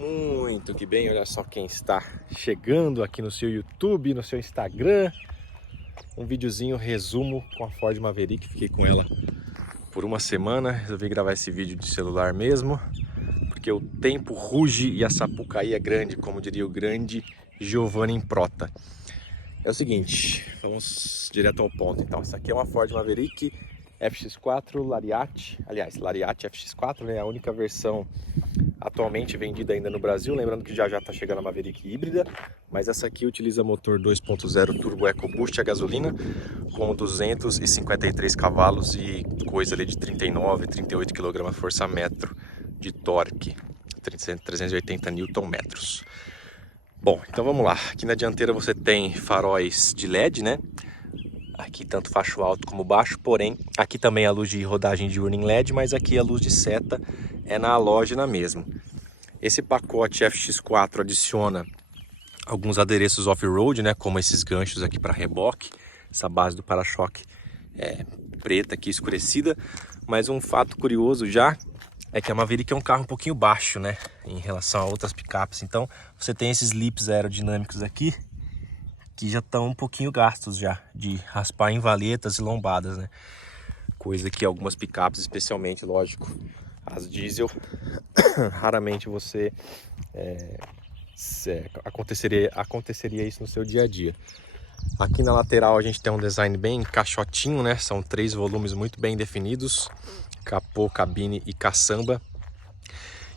Muito que bem, olha só quem está chegando aqui no seu YouTube, no seu Instagram. Um videozinho resumo com a Ford Maverick, fiquei com ela por uma semana. Resolvi gravar esse vídeo de celular mesmo, porque o tempo ruge e a Sapucaí é grande, como diria o grande Giovanni Improta. É o seguinte, vamos direto ao ponto então. Essa aqui é uma Ford Maverick FX4 Lariat, aliás, Lariat FX4, né? A única versão atualmente vendida ainda no Brasil, lembrando que já está chegando a Maverick híbrida, mas essa aqui utiliza motor 2.0 Turbo EcoBoost a gasolina com 253 cavalos e coisa ali de 39, 38 kgfm de torque, 380 Nm. Bom, então vamos lá. Aqui na dianteira você tem faróis de LED, né? Aqui tanto facho alto como baixo, porém aqui também a luz de rodagem diurna em LED, mas aqui a luz de seta é na halógena mesmo. Esse pacote FX4 adiciona alguns adereços off-road, né, como esses ganchos aqui para reboque, essa base do para-choque preta aqui escurecida, mas um fato curioso já é que a Maverick é um carro um pouquinho baixo, né, em relação a outras picapes. Então você tem esses lips aerodinâmicos aqui que já estão um pouquinho gastos já, de raspar em valetas e lombadas, né? Coisa que algumas picapes, especialmente, lógico, as diesel, raramente você aconteceria isso no seu dia a dia. Aqui na lateral a gente tem um design bem caixotinho, né? São 3 volumes muito bem definidos, capô, cabine e caçamba.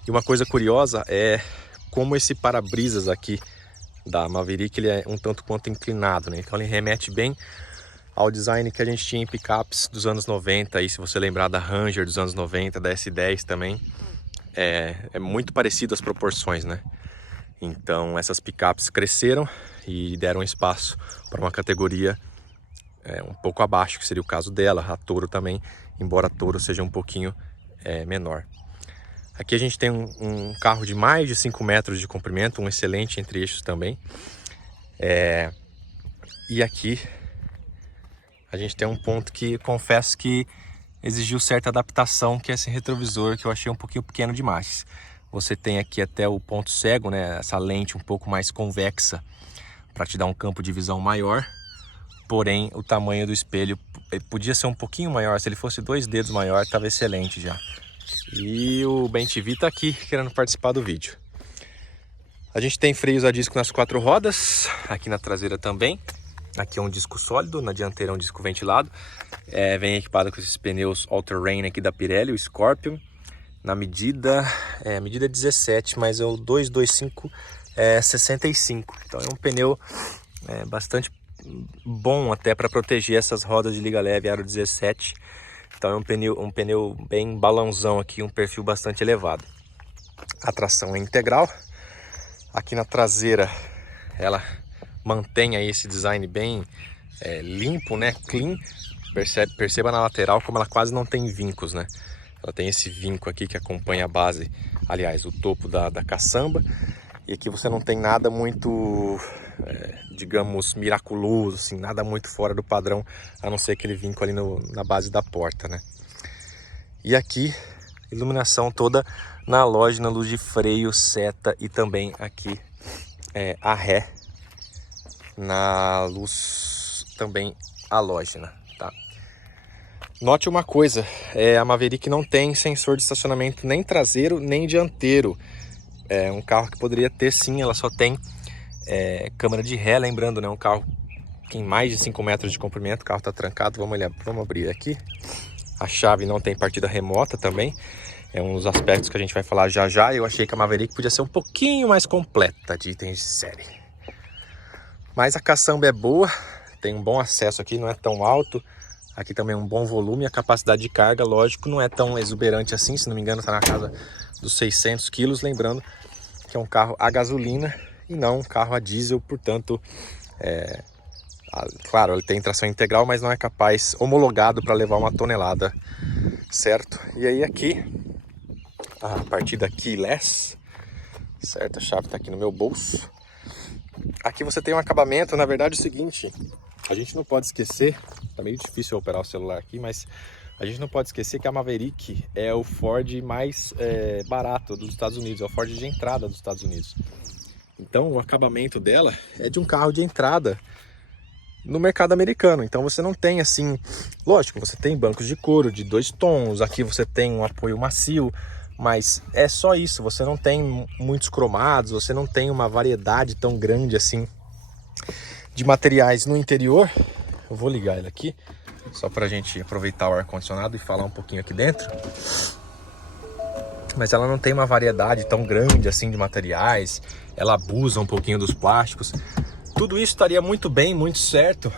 E uma coisa curiosa é como esse para-brisas aqui da Maverick ele é um tanto quanto inclinado, né? Então ele remete bem ao design que a gente tinha em picapes dos anos 90, aí se você lembrar da Ranger dos anos 90, da S10 também, é muito parecido as proporções, né? Então essas picapes cresceram e deram espaço para uma categoria um pouco abaixo, que seria o caso dela, a Toro também, embora a Toro seja um pouquinho menor. Aqui a gente tem um carro de mais de 5 metros de comprimento, um excelente entre-eixos também. E aqui a gente tem um ponto que confesso que exigiu certa adaptação, que é esse retrovisor, que eu achei um pouquinho pequeno demais. Você tem aqui até o ponto cego, né? Essa lente um pouco mais convexa para te dar um campo de visão maior. Porém, o tamanho do espelho podia ser um pouquinho maior. Se ele fosse 2 dedos maior, estava excelente já. E o BenTV está aqui querendo participar do vídeo. A gente tem freios a disco nas 4 rodas, aqui na traseira também. Aqui é um disco sólido, na dianteira é um disco ventilado. Vem equipado com esses pneus all-terrain aqui da Pirelli, o Scorpion. Na medida, medida 17, mas é o 225 65. Então é um pneu bastante bom até para proteger essas rodas de liga leve aro 17. Então é um pneu bem balãozão aqui, um perfil bastante elevado. A tração é integral. Aqui na traseira ela mantém aí esse design bem limpo, né, clean. Perceba na lateral como ela quase não tem vincos, né? Ela tem esse vinco aqui que acompanha a base, aliás, o topo da caçamba. E aqui você não tem nada muito, digamos, miraculoso, assim, nada muito fora do padrão, a não ser aquele vinco ali na base da porta, né? E aqui, iluminação toda na halógena, luz de freio, seta e também aqui a ré na luz também halógena, tá? Note uma coisa, a Maverick não tem sensor de estacionamento nem traseiro nem dianteiro. É um carro que poderia ter sim, ela só tem câmera de ré, lembrando, né? Um carro que tem mais de 5 metros de comprimento, o carro está trancado, vamos abrir aqui. A chave não tem partida remota também, é um dos aspectos que a gente vai falar já já. Eu achei que a Maverick podia ser um pouquinho mais completa de itens de série. Mas a caçamba é boa, tem um bom acesso aqui, não é tão alto. Aqui também um bom volume, a capacidade de carga, lógico, não é tão exuberante assim, se não me engano está na casa dos 600 quilos, lembrando que é um carro a gasolina e não um carro a diesel, portanto, claro, ele tem tração integral, mas não é capaz, homologado para levar 1 tonelada, certo? E aí aqui, a partida keyless, certo? A chave está aqui no meu bolso. Aqui você tem um acabamento, na verdade é o seguinte, a gente não pode esquecer, tá meio difícil eu operar o celular aqui, mas A gente não pode esquecer que a Maverick é o Ford mais barato dos Estados Unidos, é o Ford de entrada dos Estados Unidos. Então o acabamento dela é de um carro de entrada no mercado americano. Então você não tem assim, lógico, você tem bancos de couro de 2 tons, aqui você tem um apoio macio, mas é só isso, você não tem muitos cromados, você não tem uma variedade tão grande assim de materiais no interior. Eu vou ligar ele aqui, só pra gente aproveitar o ar-condicionado e falar um pouquinho aqui dentro. Mas ela não tem uma variedade tão grande assim de materiais, ela abusa um pouquinho dos plásticos. Tudo isso estaria muito bem, muito certo,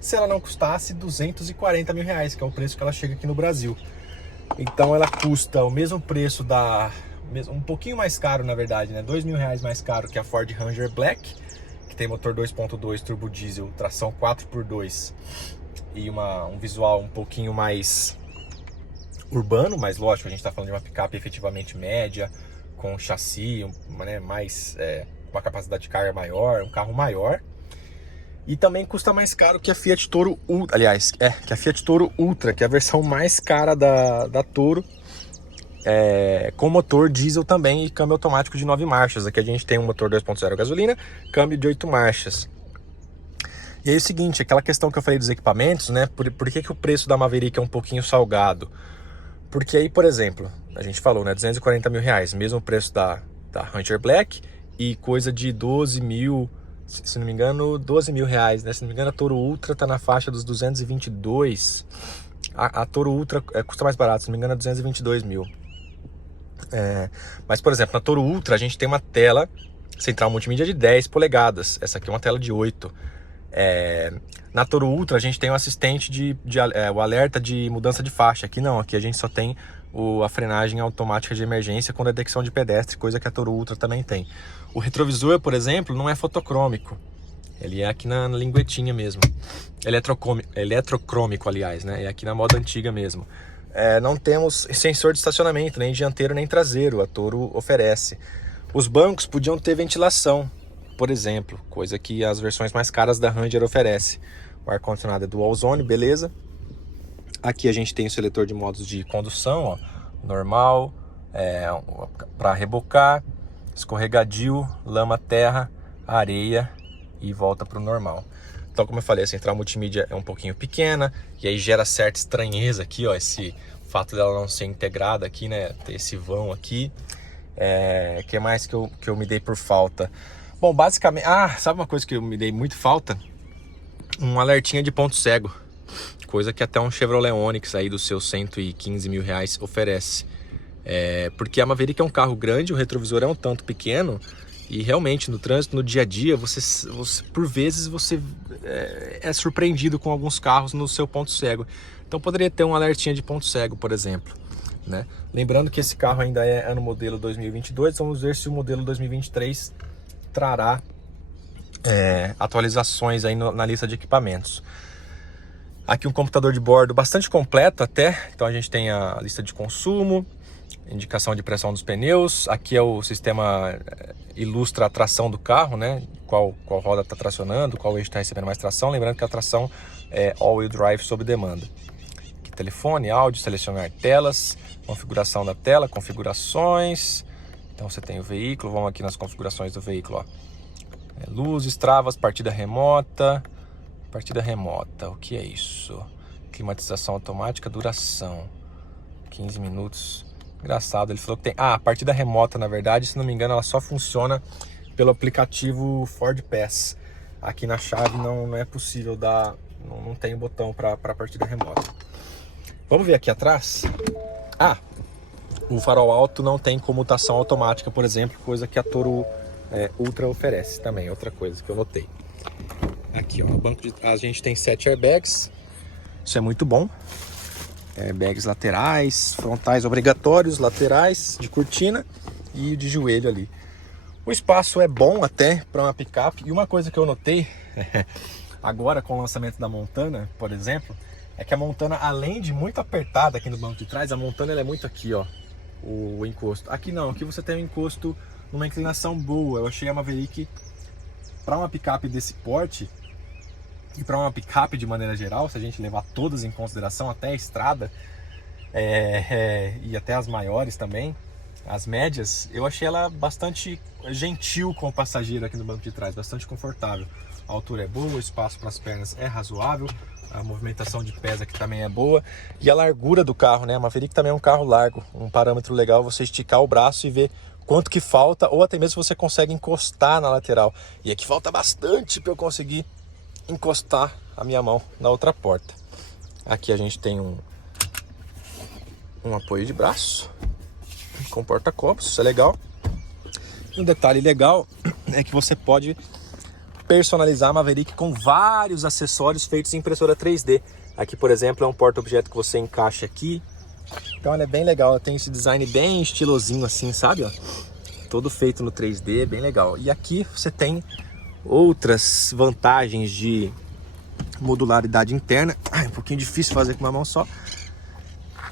se ela não custasse 240 mil reais, que é o preço que ela chega aqui no Brasil. Então ela custa o mesmo preço um pouquinho mais caro na verdade, né? 2 mil reais mais caro que a Ford Ranger Black, que tem motor 2.2 turbo diesel, tração 4x2 e um visual um pouquinho mais urbano, mas lógico, a gente está falando de uma picape efetivamente média, com chassi, uma capacidade de carga maior, um carro maior. E também custa mais caro que a Fiat Toro Ultra, aliás, que a Fiat Toro Ultra, que é a versão mais cara da Toro, com motor diesel também e câmbio automático de 9 marchas. Aqui a gente tem um motor 2.0 gasolina, câmbio de 8 marchas. E aí é o seguinte, aquela questão que eu falei dos equipamentos, né? Por que o preço da Maverick é um pouquinho salgado? Porque aí, por exemplo, a gente falou, né? 240 mil reais, mesmo preço da Ranger Black e coisa de 12 mil, se não me engano, 12 mil reais, né? Se não me engano, a Toro Ultra tá na faixa dos 222. A Toro Ultra custa mais barato, se não me engano, é 222 mil. Mas, por exemplo, na Toro Ultra a gente tem uma tela central multimídia de 10 polegadas. Essa aqui é uma tela de 8. Na Toro Ultra a gente tem um assistente o alerta de mudança de faixa. Aqui não, aqui a gente só tem a frenagem automática de emergência com detecção de pedestre, coisa que a Toro Ultra também tem. O retrovisor, por exemplo, não é fotocrômico, ele é aqui na linguetinha mesmo, eletrocrômico, aliás, né? É aqui na moda antiga mesmo. Não temos sensor de estacionamento, nem dianteiro nem traseiro, a Toro oferece. Os bancos podiam ter ventilação, por exemplo, coisa que as versões mais caras da Ranger oferece. O ar-condicionado é dual zone, beleza. Aqui a gente tem o seletor de modos de condução, ó, normal, para rebocar, escorregadio, lama, terra, areia e volta para o normal. Então, como eu falei, a central multimídia é um pouquinho pequena e aí gera certa estranheza aqui, ó, esse fato dela não ser integrada aqui, né, ter esse vão aqui. Que mais que eu me dei por falta? Bom, basicamente... sabe uma coisa que eu me dei muito falta? Um alertinha de ponto cego. Coisa que até um Chevrolet Onix aí dos seus 115 mil reais oferece. Porque a Maverick é um carro grande, o retrovisor é um tanto pequeno. E realmente, no trânsito, no dia a dia, você por vezes, você é surpreendido com alguns carros no seu ponto cego. Então poderia ter um alertinha de ponto cego, por exemplo, né? Lembrando que esse carro ainda é ano modelo 2022, vamos ver se o modelo 2023 trará atualizações aí na lista de equipamentos. Aqui um computador de bordo bastante completo até, então a gente tem a lista de consumo, indicação de pressão dos pneus, aqui é o sistema ilustra a tração do carro, né? Qual roda está tracionando, qual eixo está recebendo mais tração, lembrando que a tração é all-wheel drive sob demanda. Aqui telefone, áudio, selecionar telas, configuração da tela, configurações, então você tem o veículo, vamos aqui nas configurações do veículo, ó. Luzes, travas, partida remota, o que é isso? Climatização automática, duração 15 minutos. Engraçado, ele falou que tem... a partida remota, na verdade, se não me engano, ela só funciona pelo aplicativo Ford Pass. Aqui na chave não é possível dar... Não tem botão para partida remota. Vamos ver aqui atrás. O farol alto não tem comutação automática, por exemplo, coisa que a Toro Ultra oferece também, outra coisa que eu notei. Aqui, ó, no banco a gente tem 7 airbags, isso é muito bom. Airbags laterais, frontais obrigatórios, laterais, de cortina e de joelho ali. O espaço é bom até para uma picape. E uma coisa que eu notei agora com o lançamento da Montana, por exemplo, é que a Montana, além de muito apertada aqui no banco de trás, a Montana ela é muito aqui, ó, o encosto. Aqui não, aqui você tem um encosto numa inclinação boa. Eu achei a Maverick, para uma picape desse porte, E para uma picape de maneira geral, se a gente levar todas em consideração, até a estrada e até as maiores também, as médias, eu achei ela bastante gentil com o passageiro aqui no banco de trás, bastante confortável. A altura é boa, o espaço para as pernas é razoável, a movimentação de pés aqui também é boa. E a largura do carro, né? A Maverick também é um carro largo, um parâmetro legal você esticar o braço e ver quanto que falta, ou até mesmo você consegue encostar na lateral. E aqui falta bastante para eu conseguir encostar a minha mão na outra porta. Aqui a gente tem um apoio de braço com porta-copos, isso é legal. E um detalhe legal é que você pode personalizar a Maverick com vários acessórios feitos em impressora 3D. Aqui, por exemplo, é um porta-objeto que você encaixa aqui. Então ela é bem legal, ela tem esse design bem estilosinho assim, sabe? Ó, todo feito no 3D, bem legal. E aqui você tem outras vantagens de modularidade interna. É um pouquinho difícil fazer com uma mão só.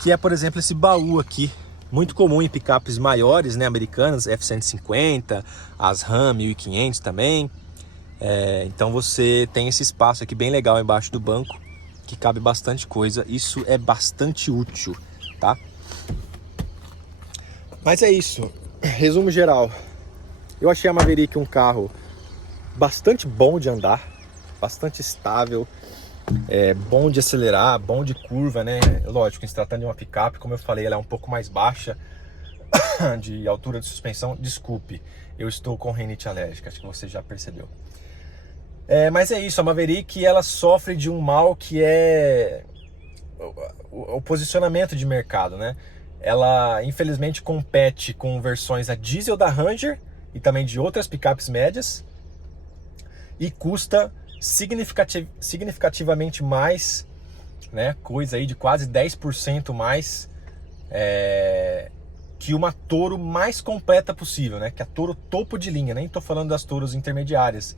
Que é, por exemplo, esse baú aqui. Muito comum em picapes maiores, né, americanas, F-150, as Ram 1500 também. Então você tem esse espaço aqui bem legal embaixo do banco, que cabe bastante coisa. Isso é bastante útil, tá? Mas é isso. Resumo geral. Eu achei a Maverick um carro bastante bom de andar, bastante estável, bom de acelerar, bom de curva, né? Lógico, se tratando de uma picape, como eu falei, ela é um pouco mais baixa de altura de suspensão. Desculpe, eu estou com rinite alérgica, acho que você já percebeu. Mas é isso, a Maverick ela sofre de um mal que é o posicionamento de mercado, né? Ela infelizmente compete com versões a diesel da Ranger e também de outras picapes médias e custa significativamente mais, né? Coisa aí de quase 10% mais que uma Toro mais completa possível, né? Que a Toro topo de linha, nem tô falando das Toros intermediárias.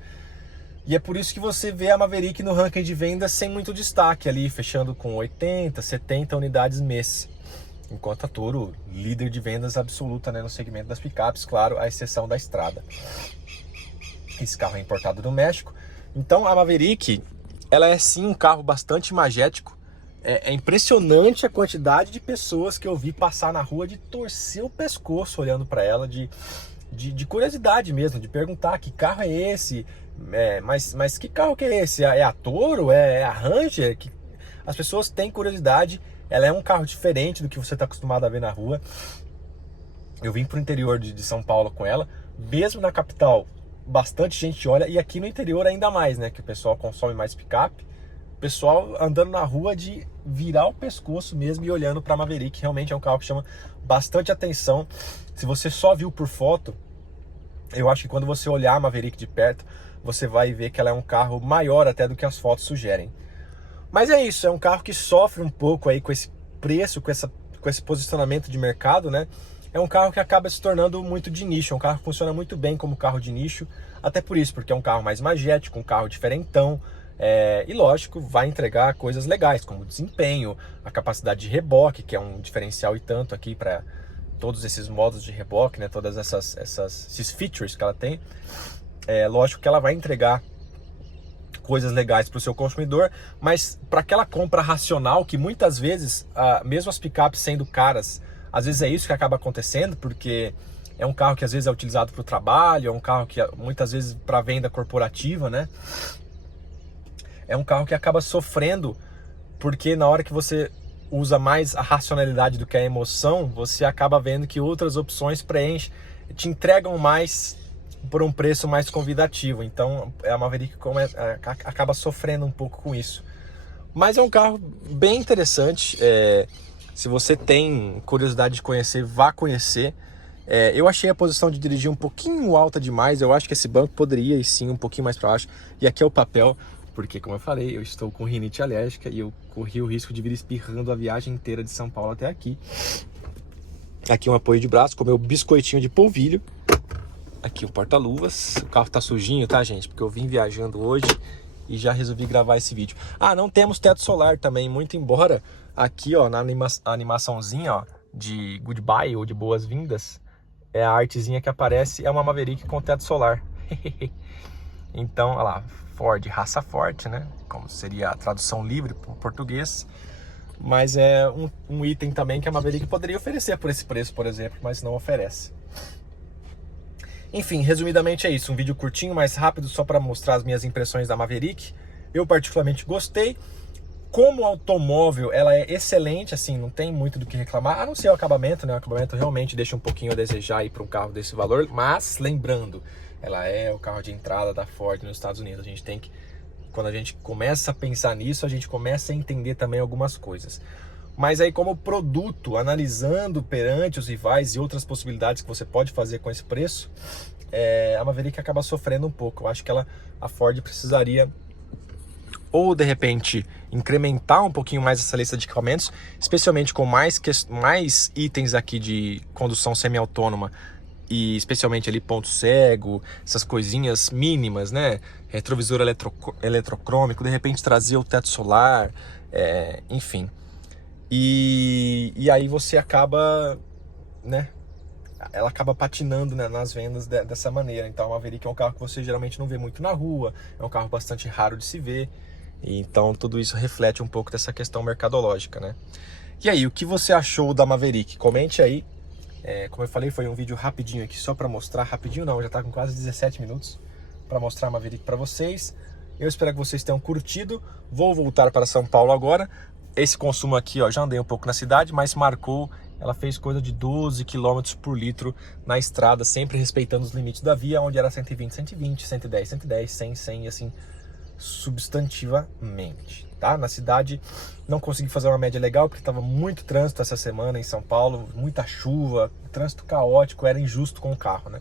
E é por isso que você vê a Maverick no ranking de vendas sem muito destaque ali, fechando com 80, 70 unidades mês. Enquanto a Toro, líder de vendas absoluta, né, no segmento das picapes, claro, à exceção da estrada. Esse carro é importado do México. Então a Maverick, ela é sim um carro bastante magético. É impressionante a quantidade de pessoas que eu vi passar na rua de torcer o pescoço olhando para ela, de curiosidade mesmo, de perguntar que carro é esse, mas que carro que é esse? É a Toro? É a Ranger? As pessoas têm curiosidade, ela é um carro diferente do que você está acostumado a ver na rua. Eu vim para o interior de São Paulo com ela, mesmo na capital bastante gente olha, e aqui no interior ainda mais, né, que o pessoal consome mais picape, o pessoal andando na rua de virar o pescoço mesmo e olhando para a Maverick. Realmente é um carro que chama bastante atenção. Se você só viu por foto, eu acho que quando você olhar a Maverick de perto, você vai ver que ela é um carro maior até do que as fotos sugerem. Mas é isso, é um carro que sofre um pouco aí com esse preço, com esse posicionamento de mercado, né? É um carro que acaba se tornando muito de nicho, é um carro que funciona muito bem como carro de nicho, até por isso, porque é um carro mais magético, um carro diferentão, e lógico, vai entregar coisas legais, como o desempenho, a capacidade de reboque, que é um diferencial e tanto aqui para todos esses modos de reboque, né? Todas esses features que ela tem. Lógico que ela vai entregar coisas legais para o seu consumidor, mas para aquela compra racional, que muitas vezes, mesmo as picapes sendo caras, às vezes é isso que acaba acontecendo, porque é um carro que às vezes é utilizado para o trabalho, é um carro que muitas vezes para venda corporativa, né? É um carro que acaba sofrendo, porque na hora que você usa mais a racionalidade do que a emoção, você acaba vendo que outras opções te entregam mais por um preço mais convidativo. Então a Maverick acaba sofrendo um pouco com isso. Mas é um carro bem interessante. Se você tem curiosidade de conhecer, vá conhecer. Eu achei a posição de dirigir um pouquinho alta demais. Eu acho que esse banco poderia ir sim um pouquinho mais para baixo. E aqui é o papel, porque como eu falei, eu estou com rinite alérgica e eu corri o risco de vir espirrando a viagem inteira de São Paulo até aqui. Aqui um apoio de braço com meu biscoitinho de polvilho. Aqui o porta-luvas. O carro tá sujinho, tá, gente? Porque eu vim viajando hoje e já resolvi gravar esse vídeo. Não temos teto solar também, muito embora aqui, ó, na animaçãozinha, ó, de goodbye ou de boas-vindas, a artezinha que aparece é uma Maverick com teto solar. Então, olha lá, Ford raça forte, né? Como seria a tradução livre para o português. Mas é um item também que a Maverick poderia oferecer por esse preço, por exemplo, mas não oferece. Enfim, resumidamente é isso. Um vídeo curtinho, mais rápido, só para mostrar as minhas impressões da Maverick. Eu particularmente gostei. Como automóvel, ela é excelente, assim, não tem muito do que reclamar, a não ser o acabamento, né? O acabamento realmente deixa um pouquinho a desejar aí para um carro desse valor, mas lembrando, ela é o carro de entrada da Ford nos Estados Unidos. A gente tem que, quando a gente começa a pensar nisso, a gente começa a entender também algumas coisas. Mas aí, como produto, analisando perante os rivais e outras possibilidades que você pode fazer com esse preço, a Maverick acaba sofrendo um pouco. Eu acho que a Ford precisaria, ou de repente, incrementar um pouquinho mais essa lista de equipamentos, especialmente com mais itens aqui de condução semi-autônoma, e especialmente ali ponto cego, essas coisinhas mínimas, né? Retrovisor eletrocrômico, de repente trazer o teto solar, enfim. E aí você acaba, né? Ela acaba patinando, né, nas vendas dessa maneira. Então a Maverick é um carro que você geralmente não vê muito na rua, é um carro bastante raro de se ver. E então tudo isso reflete um pouco dessa questão mercadológica, né? E aí, o que você achou da Maverick? Comente aí. Como eu falei, foi um vídeo rapidinho aqui, só para mostrar. Rapidinho não, já tá com quase 17 minutos para mostrar a Maverick para vocês. Eu espero que vocês tenham curtido. Vou voltar para São Paulo agora. Esse consumo aqui, ó, já andei um pouco na cidade, mas marcou, ela fez coisa de 12 km por litro na estrada, sempre respeitando os limites da via, onde era 120, 120, 110, 110, 100, 100 e assim substantivamente, tá? Na cidade não consegui fazer uma média legal, porque estava muito trânsito essa semana em São Paulo, muita chuva, trânsito caótico, era injusto com o carro, né?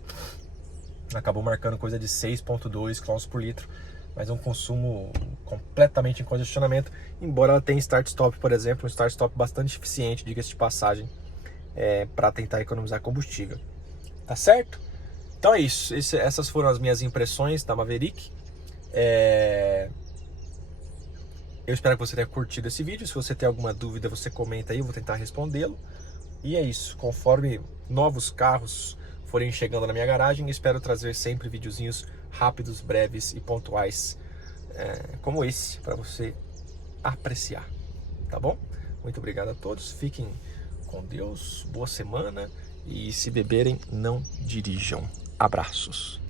Acabou marcando coisa de 6,2 km por litro, mas é um consumo completamente em congestionamento, embora ela tenha start-stop, por exemplo, um start-stop bastante eficiente, diga-se de passagem, para tentar economizar combustível. Tá certo? Então é isso, essas foram as minhas impressões da Maverick. Eu espero que você tenha curtido esse vídeo. Se você tem alguma dúvida, você comenta aí, eu vou tentar respondê-lo. E é isso, conforme novos carros forem chegando na minha garagem, espero trazer sempre videozinhos rápidos, breves e pontuais, como esse, para você apreciar, tá bom? Muito obrigado a todos, fiquem com Deus, boa semana e se beberem, não dirijam. Abraços.